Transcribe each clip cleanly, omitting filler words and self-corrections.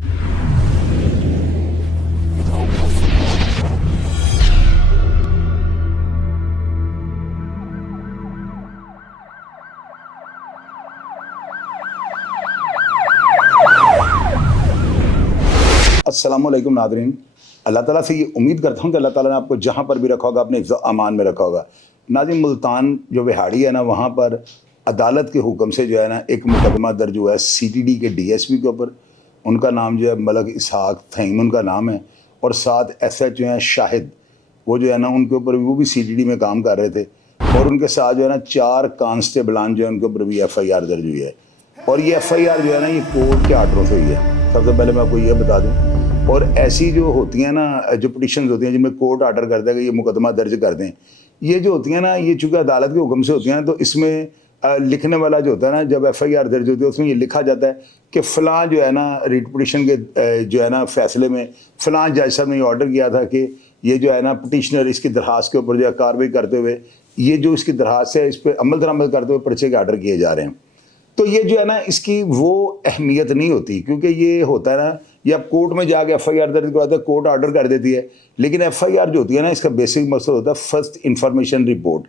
अस्सलामुअलैकुम नादरीन, अल्लाह ताला से ये उम्मीद करता हूँ कि अल्लाह ताला ने आपको जहाँ पर भी रखा होगा अपने हिफ्ज़ अमान में रखा होगा। नाज़रीन, मुल्तान जो विहाड़ी है ना, वहाँ पर अदालत के हुक्म से जो है ना एक मुकदमा दर्ज हुआ है CTD के DSP के ऊपर। उनका नाम जो है मलक इसहाक थईम उनका नाम है, और साथ SH जो हैं शाहिद, वो जो है ना उनके ऊपर वो भी CTD में काम कर रहे थे, और उनके साथ जो है ना 4 कांस्टेबलान जो है उनके ऊपर भी FIR दर्ज हुई है। और ये FIR जो है ना ये कोर्ट के आर्डरों से हुई है। सबसे पहले मैं आपको ये बता दूं, और ऐसी जो होती हैं ना जो पिटिशंस होती हैं जिनमें कोर्ट आर्डर करता है कि ये मुकदमा दर्ज कर दें, ये जो होती हैं ना ये चूँकि अदालत के हुक्म से होती हैं, तो इसमें लिखने वाला जो होता है ना, जब FIR दर्ज होती है उसमें ये लिखा जाता है कि फ़लाँ जो है ना रिट पिटिशन के जो है ना फैसले में फ़लाँ जज साहब ने ये ऑर्डर किया था कि ये जो है ना पिटिशनर इसकी दरख्वास्त के ऊपर जो है कार्रवाई करते हुए ये जो इसकी दरख्वास्त है इस पर अमल दरामद करते हुए पर्चे के आर्डर किए जा रहे हैं। तो ये जो है ना इसकी वो अहमियत नहीं होती, क्योंकि ये होता है ना ये आप कोर्ट में जाके FIR दर्ज करवाते हैं, कोर्ट आर्डर कर देती है, लेकिन FIR जो होती है ना इसका बेसिक मकसद होता है फर्स्ट इंफॉर्मेशन रिपोर्ट।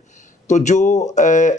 तो जो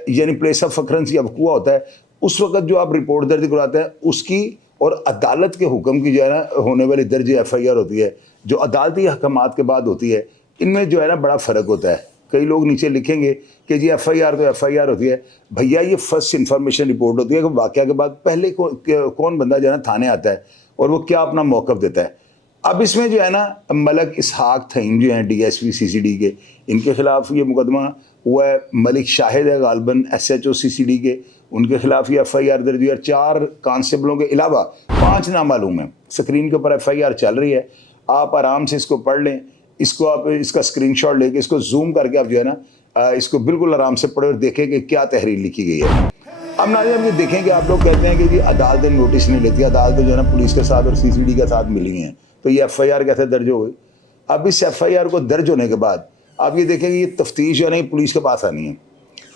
यानी प्लेस ऑफ अकरेंस या वक़ूआ होता है उस वक्त जो आप रिपोर्ट दर्ज करवाते हैं उसकी और अदालत के हुक्म की जो है ना होने वाली दर्ज FIR होती है, जो अदालती अहकामात के बाद होती है, इनमें जो है ना बड़ा फ़र्क होता है। कई लोग नीचे लिखेंगे कि जी FIR तो FIR होती है, भैया ये फर्स्ट इंफॉर्मेशन रिपोर्ट होती है कि वाक़या के बाद पहले कौन बंदा जो है ना थाने आता है और वो क्या अपना मौक़िफ़ देता है। अब इसमें जो है ना मलक इसहाक थईम जो हैं DSP CCD के, इनके ख़िलाफ़ ये मुकदमा हुआ है। मलिक शाहिद है गालबन SHO CCD के, उनके ख़िलाफ़ ये FIR दर्ज हुई है। 4 कांस्टेबलों के अलावा 5 नामालूम हैं। स्क्रीन के ऊपर FIR चल रही है, आप आराम से इसको पढ़ लें, इसको आप इसका स्क्रीनशॉट लेके इसको जूम करके आप जो है ना इसको बिल्कुल आराम से पढ़े और देखें कि क्या तहरीर लिखी गई है। अब नाज़रीन ये देखें कि आप लोग कहते हैं कि जी अदालतें नोटिस नहीं लेती, अदालतें जो है ना पुलिस के साथ और CCD के साथ मिली हैं, तो ये FIR कैसे दर्ज हो गई। अब इस FIR को दर्ज होने के बाद आप ये देखें कि ये तफ्तीश जो है ना पुलिस के पास आनी है,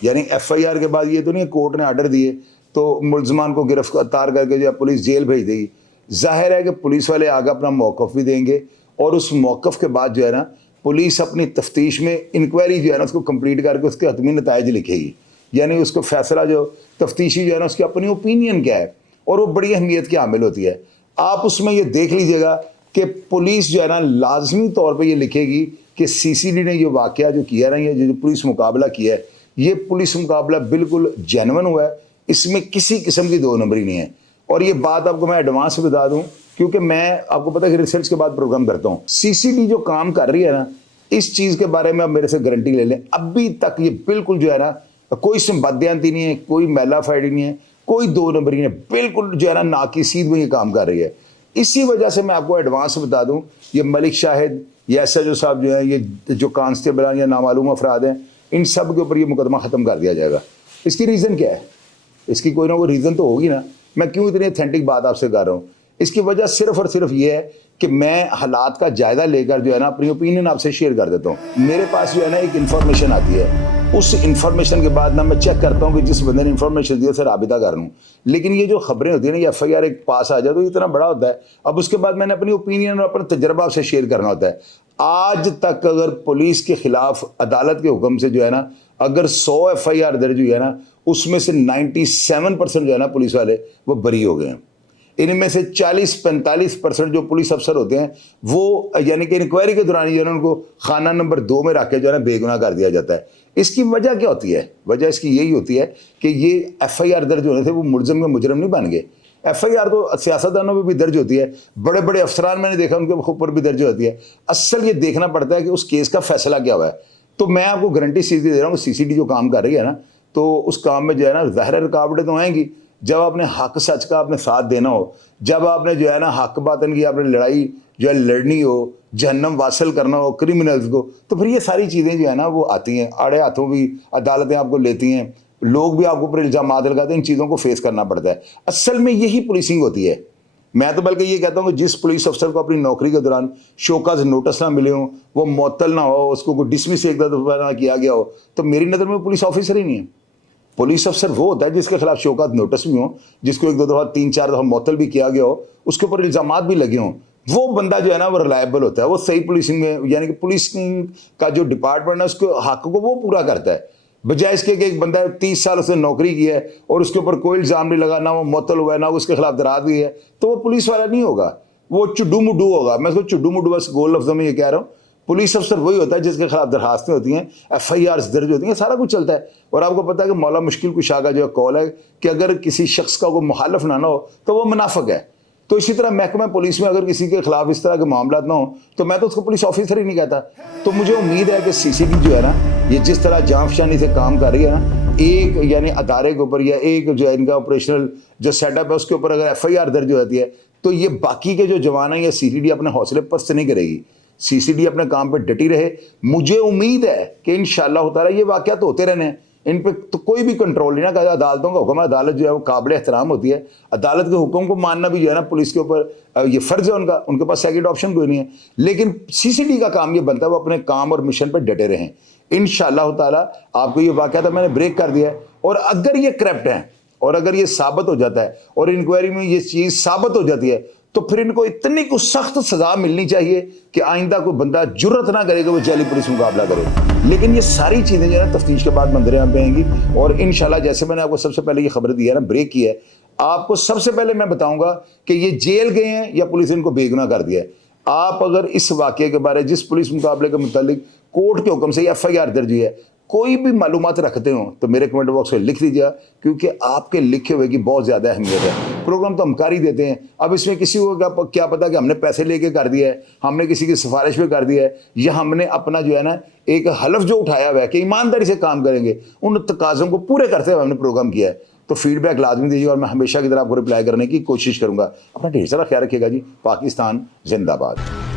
यानी FIR के बाद ये तो नहीं कोर्ट ने आर्डर दिए तो मुलजमान को गिरफ्तार करके जो है पुलिस जेल भेज देगी। जाहिर है कि पुलिस वाले आगे अपना मौक़िफ़ भी देंगे, और उस मौक़िफ़ के बाद जो है ना पुलिस अपनी तफ्तीश में इंक्वायरी जो है ना उसको कंप्लीट करके उसके हतमी नताइज लिखेगी, यानी उसको फैसला जो तफ्तीशी जो है ना उसकी अपनी ओपिनियन क्या है, और वो बड़ी अहमियत की हामिल होती है। आप उसमें ये देख लीजिएगा कि पुलिस जो है ना लाजमी तौर पर ये लिखेगी कि CCD ने ये वाक़या जो किया ना, ये जो पुलिस मुकाबला किया है, ये पुलिस मुकाबला बिल्कुल जेन्युइन हुआ है, इसमें किसी किस्म की 2 नंबरी नहीं है। और ये बात आपको मैं एडवांस में बता दूं, क्योंकि मैं आपको पता है कि रिसर्च के बाद प्रोग्राम करता हूँ। CCD जो काम कर रही है ना, इस चीज़ के बारे में आप मेरे से गारंटी ले लें, अभी तक ये बिल्कुल जो है ना कोई इसमें बदयांती नहीं है, कोई मैला फाइडी नहीं है, कोई 2 नंबरी नहीं है, बिल्कुल जो है ना नाकिसीद में ये काम कर रही है। इसी वजह से मैं आपको एडवांस बता दूँ, ये मलिक शाहिद या SHO साहब जो है, ये जो कांस्टेबल या नामालूम अफराद हैं, इन सब के ऊपर ये मुकदमा ख़त्म कर दिया जाएगा। इसकी रीज़न क्या है? इसकी कोई ना कोई रीज़न तो होगी ना। मैं क्यों इतनी ऑथेंटिक बात आपसे कर रहा हूँ? इसकी वजह सिर्फ़ और सिर्फ ये है कि मैं हालात का जायज़ा लेकर जो है ना अपनी ओपिनियन आपसे शेयर कर देता हूँ। मेरे पास जो है ना एक इन्फॉर्मेशन आती है, उस इन्फॉर्मेशन के बाद ना मैं चेक करता हूँ कि जिस बंदे ने इन्फॉर्मेशन दी है उससे राबिता कर लूँ। लेकिन ये जो खबरें होती हैं ना, ये FIR एक पास आ जाए तो इतना बड़ा होता है। अब उसके बाद मैंने अपनी ओपिनियन और अपना तजर्बा आपसे शेयर करना होता है। आज तक अगर पुलिस के ख़िलाफ़ अदालत के हुक्म से जो है ना अगर 100 FIR दर्ज हुई है ना, उसमें से 97% जो है ना पुलिस वाले वो बरी हो गए हैं। इनमें से 40-45% जो पुलिस अफसर होते हैं वो यानी कि इंक्वायरी के दौरान जो है उनको खाना नंबर 2 में रख के जो है ना बेगुनाह कर दिया जाता है। इसकी वजह क्या होती है? वजह इसकी यही होती है कि ये FIR दर्ज होने से वो मुलज़म के मुजरम नहीं बन गए। FIR तो सियासतदानों में भी दर्ज होती है, बड़े बड़े अफसरान मैंने देखा उनके ऊपर भी दर्ज होती है। असल ये देखना पड़ता है कि उस केस का फैसला क्या हुआ है। तो मैं आपको गारंटी सीधी दे रहा हूँ, CCD जो काम कर रही है ना, तो उस काम में जो है ना ज़ाहिर रुकावटें तो आएंगी। जब आपने हक सच का आपने साथ देना हो, जब आपने जो है ना हक बातन की आपने लड़ाई जो है लड़नी हो, जहन्नम वासल करना हो क्रिमिनल्स को, तो फिर ये सारी चीज़ें जो है ना वो आती हैं। आड़े हाथों भी अदालतें आपको लेती हैं, लोग भी आपको ऊपर इल्ज़ाम लगाते हैं, इन चीज़ों को फेस करना पड़ता है। असल में यही पुलिसिंग होती है। मैं तो बल्कि ये कहता हूँ कि जिस पुलिस अफसर को अपनी नौकरी के दौरान शोकाज नोटिस ना मिले हों, वो मुअत्तल ना हो, उसको कोई डिसमिस एक दफ़ा ना किया गया हो, तो मेरी नज़र में पुलिस ऑफिसर ही नहीं है। पुलिस अफसर वो होता है जिसके खिलाफ शोकात नोटिस भी हो, जिसको 1-2 दफ़ा 3-4 दफ़ा मुअत्तल भी किया गया हो, उसके ऊपर इल्ज़ामात भी लगे हों, वो बंदा जो है ना वो रिलायबल होता है, वो सही पुलिसिंग में, यानी कि पुलिसिंग का जो डिपार्टमेंट है उसके हक को वो पूरा करता है, बजाय इसके कि एक बंदा 30 साल उसने नौकरी की है और उसके ऊपर कोई इल्ज़ाम नहीं लगा, ना वो मुअत्तल हुआ है, ना उसके खिलाफ दराज हुई है, तो वो पुलिस वाला नहीं होगा, वो चुड्डू मुड्डू होगा। मैं उसको चुड्डू मुड्डू बस गोल लफ्ज़ों में ये कह रहा हूँ। पुलिस अफसर वही होता है जिसके खिलाफ दरखास्तें होती हैं, FIRs दर्ज होती हैं, सारा कुछ चलता है। और आपको पता है कि मौला मुश्किल कुशा का जो कौल है कि अगर किसी शख्स का कोई मुखालफ ना हो तो वो मुनाफिक है। तो इसी तरह महकमा पुलिस में अगर किसी के खिलाफ इस तरह के मामला ना हो तो मैं तो उसको पुलिस ऑफिसर ही नहीं कहता। तो मुझे उम्मीद है कि CCD जो है ना, ये जिस तरह जांफशानी से काम कर रही है ना, एक यानी अदारे के ऊपर या एक जो है इनका ऑपरेशनल जो सेटअप है उसके ऊपर अगर FIR दर्ज हो जाती है तो ये बाकी के जो जवान हैं या CCD अपने हौसले पस्त नहीं करेगी, CCD अपने काम पे डटी रहे। मुझे उम्मीद है कि इंशाअल्लाह ताला ये वाक़यात होते रहने हैं, इन पे तो कोई भी कंट्रोल नहीं ना कहा। अदालतों का हुक्म है, अदालत जो है वो काबिल एहतराम होती है, अदालत के हुक्म को मानना भी जो है ना पुलिस के ऊपर ये फ़र्ज़ है उनका, उनके पास सेकंड ऑप्शन कोई नहीं है। लेकिन CCD का काम ये बनता है वो अपने काम और मिशन पर डटे रहें। इंशाअल्लाह ताला आपको ये वाक़या था मैंने ब्रेक कर दिया है, और अगर ये करप्ट हैं और अगर ये साबित हो जाता है और इंक्वायरी में ये चीज़ साबित हो जाती है तो फिर इनको इतनी कुछ सख्त सजा मिलनी चाहिए कि आइंदा कोई बंदा जुर्रत ना करेगा वो जाली पुलिस मुकाबला करे। लेकिन ये सारी चीज़ें जो है तफ्तीश के बाद मंजर आम पे आएंगी। और इंशाल्लाह जैसे मैंने आपको सबसे पहले ये खबर दी है ना, ब्रेक की है, आपको सबसे पहले मैं बताऊंगा कि ये जेल गए हैं या पुलिस इनको बेगुनाह कर दिया है। आप अगर इस वाक़े के बारे जिस पुलिस मुकाबले के मुतालिक कोर्ट के हुक्म से FIR दर्ज हुई है कोई भी मालूमात रखते हो तो मेरे कमेंट बॉक्स में लिख दीजिए, क्योंकि आपके लिखे हुए की बहुत ज़्यादा अहमियत है। प्रोग्राम तो हम कर ही देते हैं, अब इसमें किसी को क्या पता कि हमने पैसे लेके कर दिया है, हमने किसी की सिफारिश पे कर दिया है, या हमने अपना जो है ना एक हलफ जो उठाया हुआ है कि ईमानदारी से काम करेंगे, उन तकाज़ों को पूरे करते हुए हमने प्रोग्राम किया है। तो फीडबैक लाजमी दीजिए और मैं हमेशा की तरह आपको रिप्लाई करने की कोशिश करूँगा। अपना ढेर सारा ख्याल रखिएगा जी। पाकिस्तान जिंदाबाद।